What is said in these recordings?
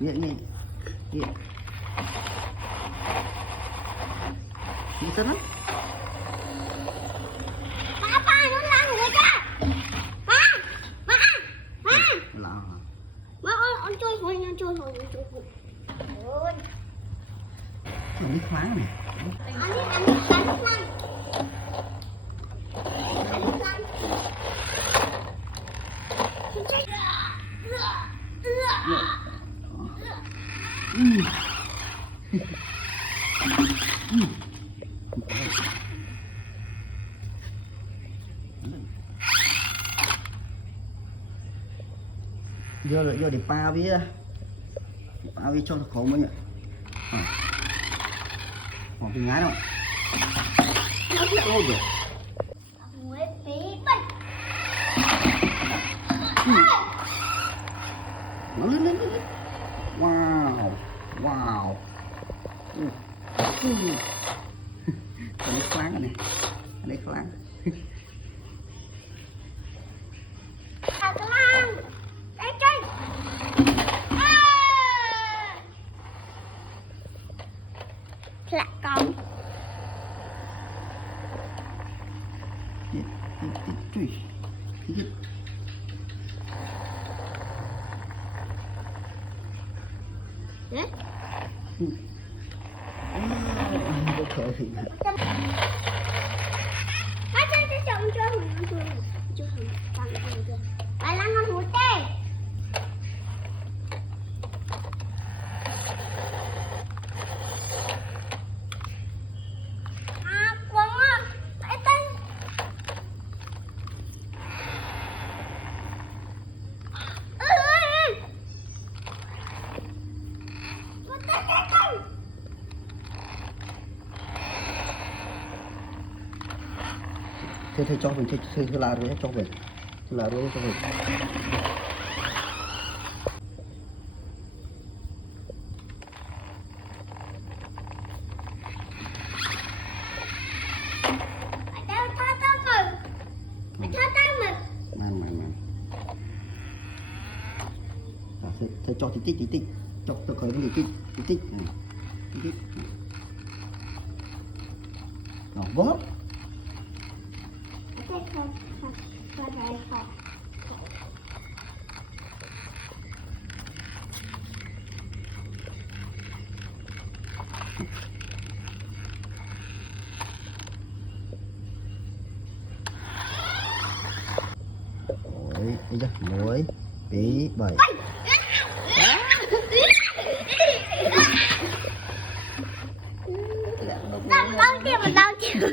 Nghe nghe nghe đi sân lắm. Ba nó lăn rồi cha. Ba Lạ hả? ba ăn chơi thôi ăn chơi thôi ơi Nó đi khoáng này. anh lăn vô để pa với cho khổ mới nhỉ. Một cái ngái đâu nó biết luôn rồi. Nó lên wow wow còn nó khoáng này đây khoáng là con truy đấy có thể thì bà lăn con hút tê quăng á tại tên thế cho mình thế là rồi cho về là rồi cho về thầy cho tí tích cho khởi cái tí tích đó bó ôi bây giờ muối tí 7 mình đau chưa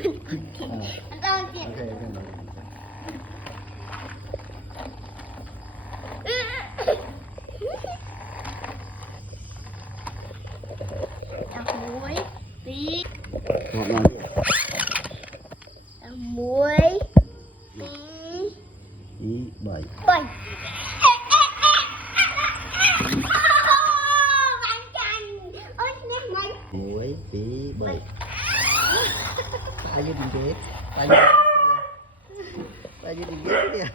muối tí muối tí 7 muối tí 7 tay như đình ghế tay như đình ghế kìa